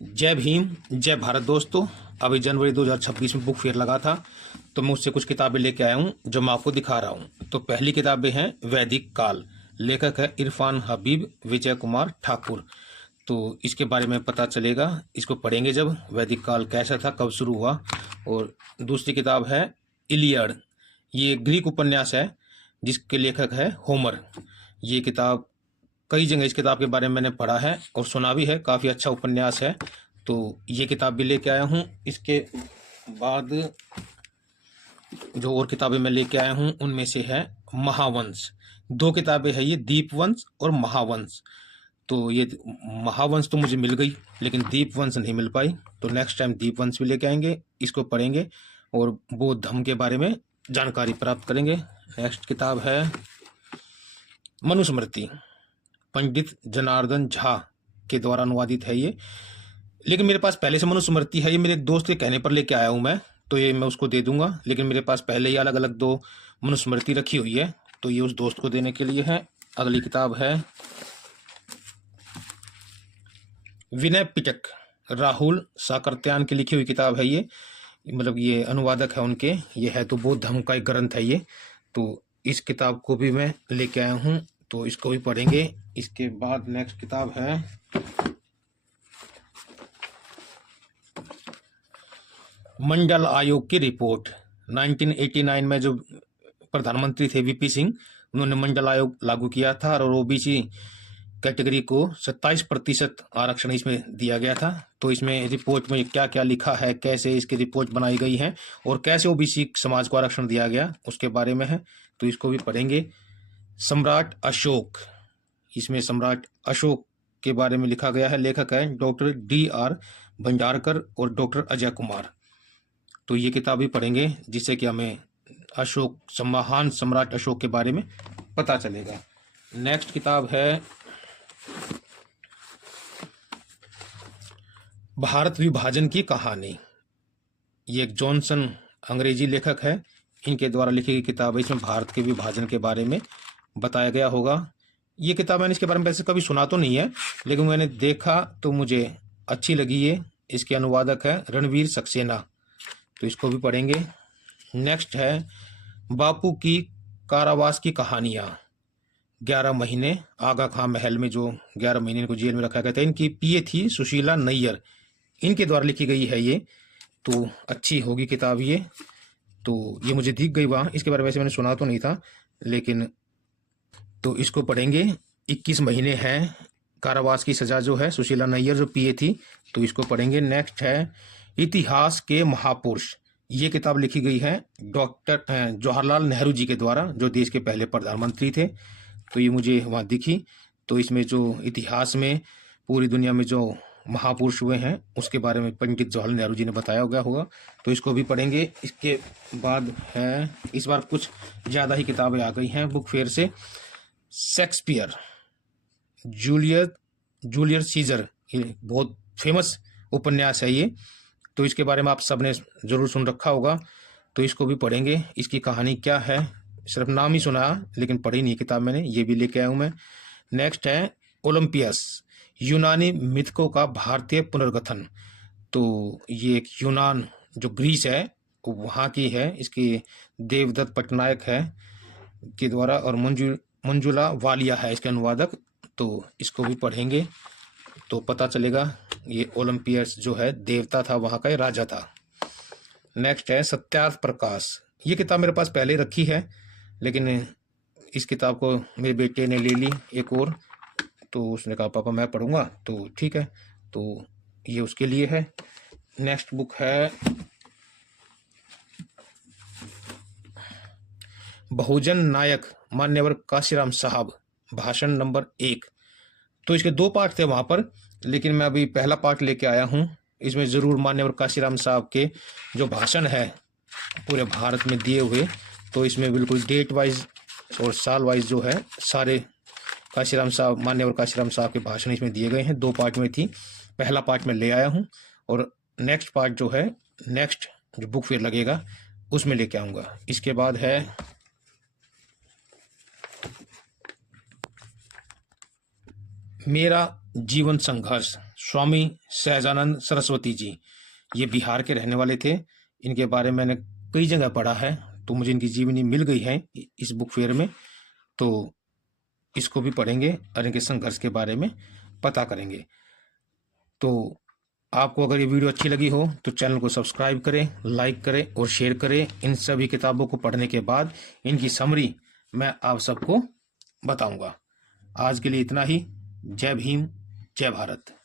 जय भीम, जय भारत दोस्तों। अभी जनवरी 2026 में बुक फेयर लगा था, तो मैं उससे कुछ किताबें लेके आया हूँ जो मैं आपको दिखा रहा हूँ। तो पहली किताबें हैं वैदिक काल, लेखक है इरफान हबीब विजय कुमार ठाकुर। तो इसके बारे में पता चलेगा, इसको पढ़ेंगे जब, वैदिक काल कैसा था, कब शुरू हुआ। और दूसरी किताब है इलियड, ये ग्रीक उपन्यास है जिसके लेखक है होमर। ये किताब कई जगह इस किताब के बारे में मैंने पढ़ा है और सुना भी है, काफ़ी अच्छा उपन्यास है। तो ये किताब भी लेके आया हूँ। इसके बाद जो और किताबें मैं लेके आया हूँ उनमें से है महावंश। दो किताबें हैं ये, दीपवंश और महावंश। तो ये महावंश तो मुझे मिल गई, लेकिन दीपवंश नहीं मिल पाई। तो नेक्स्ट टाइम दीपवंश भी लेके आएंगे, इसको पढ़ेंगे और बौद्ध धर्म के बारे में जानकारी प्राप्त करेंगे। नेक्स्ट किताब है मनुस्मृति, पंडित जनार्दन झा के द्वारा अनुवादित है ये। लेकिन मेरे पास पहले से मनुस्मृति है, ये मेरे एक दोस्त के कहने पर लेके आया हूँ मैं, तो ये मैं उसको दे दूंगा। लेकिन मेरे पास पहले ही अलग अलग दो मनुस्मृति रखी हुई है, तो ये उस दोस्त को देने के लिए है। अगली किताब है विनय पिटक, राहुल साकरत्यान की लिखी हुई किताब है ये। मतलब ये अनुवादक है उनके, ये है तो बौद्ध धर्म का एक ग्रंथ है ये। तो इस किताब को भी मैं लेके आया हूँ, तो इसको भी पढ़ेंगे। इसके बाद नेक्स्ट किताब है मंडल आयोग की रिपोर्ट। 1989 में जो प्रधानमंत्री थे वीपी सिंह, उन्होंने मंडल आयोग लागू किया था और ओबीसी कैटेगरी को 27% आरक्षण इसमें दिया गया था। तो इसमें रिपोर्ट में क्या क्या लिखा है, कैसे इसकी रिपोर्ट बनाई गई है और कैसे ओबीसी समाज को आरक्षण दिया गया, उसके बारे में है। तो इसको भी पढ़ेंगे। सम्राट अशोक, इसमें सम्राट अशोक के बारे में लिखा गया है। लेखक है डॉक्टर DR भंडारकर और डॉक्टर अजय कुमार। तो ये किताब भी पढ़ेंगे, जिससे कि हमें अशोक, महान सम्राट अशोक के बारे में पता चलेगा। नेक्स्ट किताब है भारत विभाजन की कहानी। ये एक जॉनसन अंग्रेजी लेखक है, इनके द्वारा लिखी गई किताब है। इसमें भारत के विभाजन के बारे में बताया गया होगा। ये किताब मैंने इसके बारे में वैसे कभी सुना तो नहीं है, लेकिन मैंने देखा तो मुझे अच्छी लगी ये। इसके अनुवादक है रणवीर सक्सेना, तो इसको भी पढ़ेंगे। नेक्स्ट है बापू की कारावास की कहानियाँ। 11 महीने आगा खां महल में जो 11 महीने को जेल में रखा गया था, इनकी PA थी सुशीला नैयर, इनके द्वारा लिखी गई है ये। तो अच्छी होगी किताब ये। तो ये मुझे दिख गई वहाँ, इसके बारे में वैसे मैंने सुना तो नहीं था, लेकिन तो इसको पढ़ेंगे। 21 महीने हैं कारावास की सजा जो है, सुशीला नैयर जो PA थी, तो इसको पढ़ेंगे। नेक्स्ट है इतिहास के महापुरुष। ये किताब लिखी गई है डॉक्टर जवाहरलाल नेहरू जी के द्वारा, जो देश के पहले प्रधानमंत्री थे। तो ये मुझे वहाँ दिखी। तो इसमें जो इतिहास में पूरी दुनिया में जो महापुरुष हुए हैं उसके बारे में पंडित जवाहरलाल नेहरू जी ने बताया गया होगा, तो इसको भी पढ़ेंगे। इसके बाद है, इस बार कुछ ज़्यादा ही किताबें आ गई हैं बुक फेयर से। शेक्सपियर, जूलियस सीजर, ये बहुत फेमस उपन्यास है ये। तो इसके बारे में आप सबने जरूर सुन रखा होगा, तो इसको भी पढ़ेंगे। इसकी कहानी क्या है सिर्फ नाम ही सुना, लेकिन पढ़ी नहीं किताब मैंने, ये भी लेके आया हूँ मैं। नेक्स्ट है ओलंपियस, यूनानी मिथकों का भारतीय पुनर्गठन। तो ये एक यूनान जो ग्रीस है वहाँ की है, इसकी देवदत्त पटनायक है के द्वारा, और मंजुला वालिया है इसके अनुवादक। तो इसको भी पढ़ेंगे तो पता चलेगा। ये ओलंपियस जो है देवता था, वहाँ का राजा था। नेक्स्ट है सत्यार्थ प्रकाश। ये किताब मेरे पास पहले रखी है, लेकिन इस किताब को मेरे बेटे ने ले ली एक और, तो उसने कहा पापा मैं पढ़ूंगा, तो ठीक है, तो ये उसके लिए है। नेक्स्ट बुक है बहुजन नायक मान्यवर काशीराम साहब, भाषण नंबर 1। तो इसके 2 पार्ट थे वहाँ पर, लेकिन मैं अभी पहला पार्ट लेके आया हूँ। इसमें ज़रूर मान्यवर काशीराम साहब के जो भाषण है पूरे भारत में दिए हुए, तो इसमें बिल्कुल डेट वाइज और साल वाइज जो है सारे काशीराम साहब, मान्यवर काशीराम साहब के भाषण इसमें दिए गए हैं। 2 पार्ट में थी, पहला पार्ट में ले आया हूँ और नेक्स्ट पार्ट जो है नेक्स्ट जो बुक फेयर लगेगा उसमें लेके आऊँगा। इसके बाद है मेरा जीवन संघर्ष, स्वामी सहजानंद सरस्वती जी, ये बिहार के रहने वाले थे। इनके बारे में मैंने कई जगह पढ़ा है, तो मुझे इनकी जीवनी मिल गई है इस बुक फेयर में, तो इसको भी पढ़ेंगे और इनके संघर्ष के बारे में पता करेंगे। तो आपको अगर ये वीडियो अच्छी लगी हो तो चैनल को सब्सक्राइब करें, लाइक करें और शेयर करें। इन सभी किताबों को पढ़ने के बाद इनकी समरी मैं आप सबको बताऊंगा। आज के लिए इतना ही। जय भीम, जय भारत।